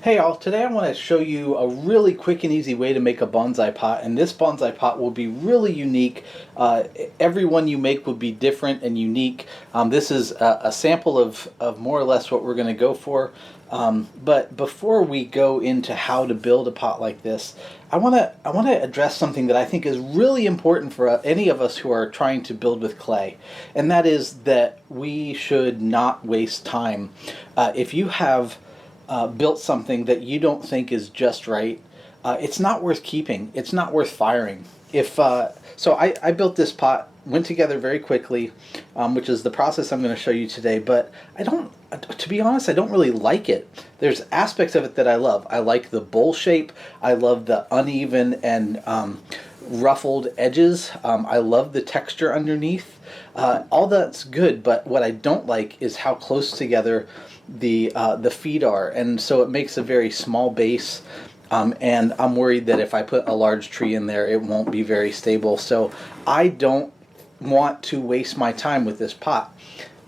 Hey all, today I want to show you a really quick and easy way to make a bonsai pot, and this bonsai pot will be really unique. Every one you make will be different and unique. This is a sample of more or less what we're going to go for. But before we go into how to build a pot like this, I want to address something that I think is really important for any of us who are trying to build with clay, and that is that we should not waste time. If you have built something that you don't think is just right, it's not worth keeping. It's not worth firing. If so, I built this pot, went together very quickly, which is the process I'm going to show you today. But I don't, to be honest, I don't really like it. There's aspects of it that I love. I like the bowl shape. I love the uneven and ruffled edges. I love the texture underneath. All that's good, but what I don't like is how close together the feet are, and so it makes a very small base. And I'm worried that if I put a large tree in there, it won't be very stable. So I don't want to waste my time with this pot.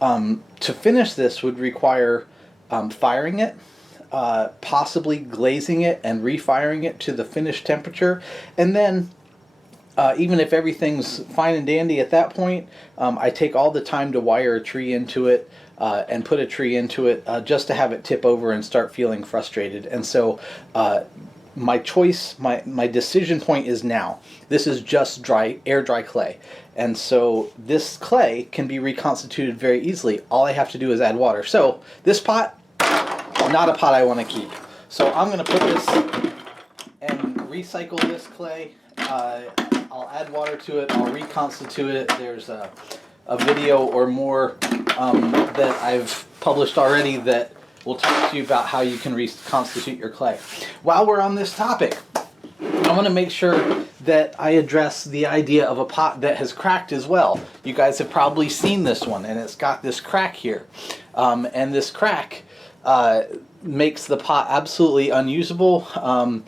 To finish this would require firing it, possibly glazing it and refiring it to the finished temperature, and then even if everything's fine and dandy at that point, I take all the time to wire a tree into it and put a tree into it just to have it tip over and start feeling frustrated. And so my choice, my decision point is now. This is just air dry clay. And so this clay can be reconstituted very easily. All I have to do is add water. So this pot, not a pot I want to keep. So I'm going to put this and recycle this clay. I'll add water to it, I'll reconstitute it. There's a video or more that I've published already that will talk to you about how you can reconstitute your clay. While we're on this topic, I want to make sure that I address the idea of a pot that has cracked as well. You guys have probably seen this one, and it's got this crack here. And this crack makes the pot absolutely unusable. I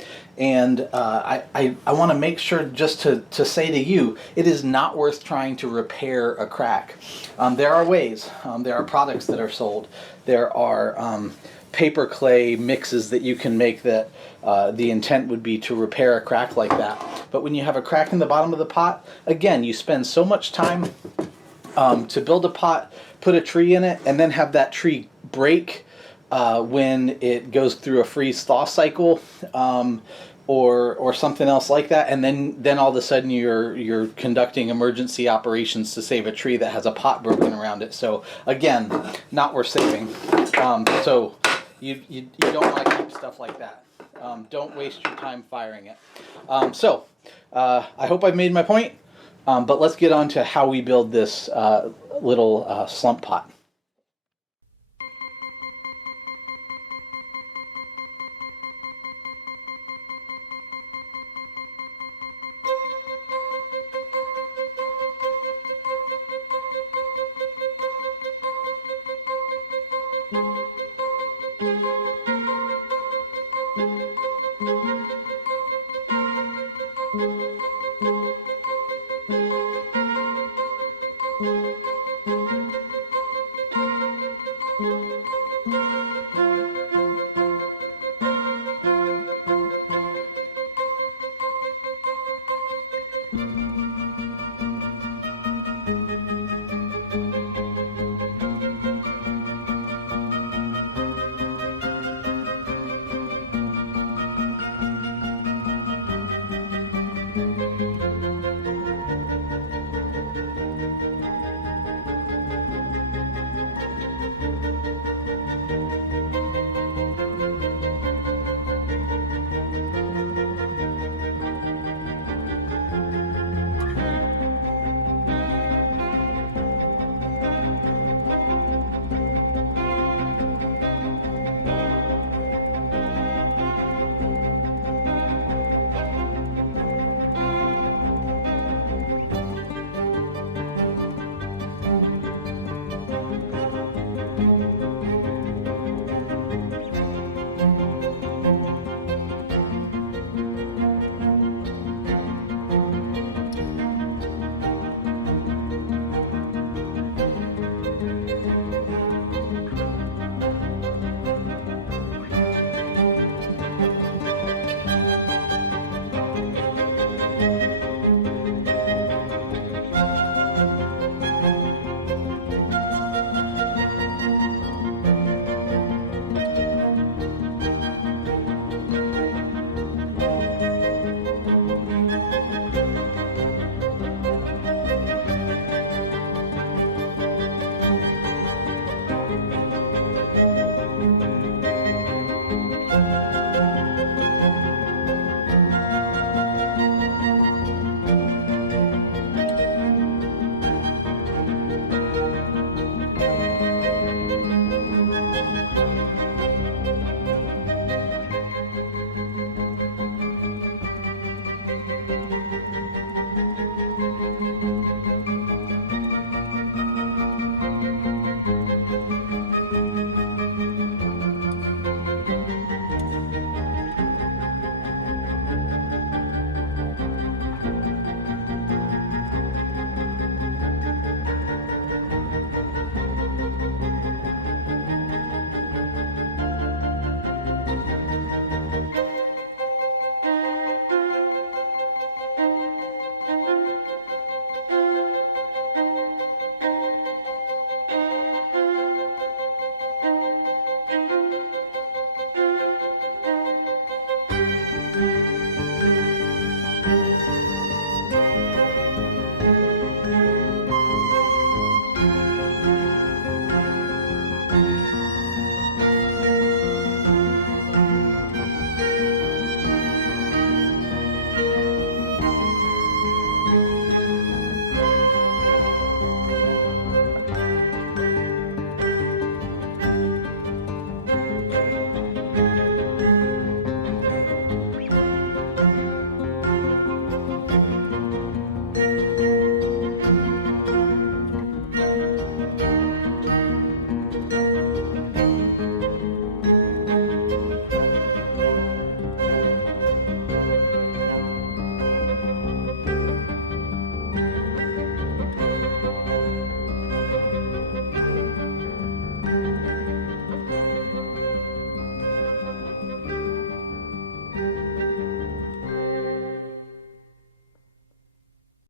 want to make sure just to say to you, it is not worth trying to repair a crack. There are ways. There are products that are sold. There are paper clay mixes that you can make that the intent would be to repair a crack like that. But when you have a crack in the bottom of the pot, again, you spend so much time to build a pot, put a tree in it, and then have that tree break when it goes through a freeze-thaw cycle, or something else like that, and then all of a sudden you're conducting emergency operations to save a tree that has a pot broken around it. So again, not worth saving. So you don't want to keep stuff like that. Don't waste your time firing it. I hope I've made my point, but let's get on to how we build this little slump pot.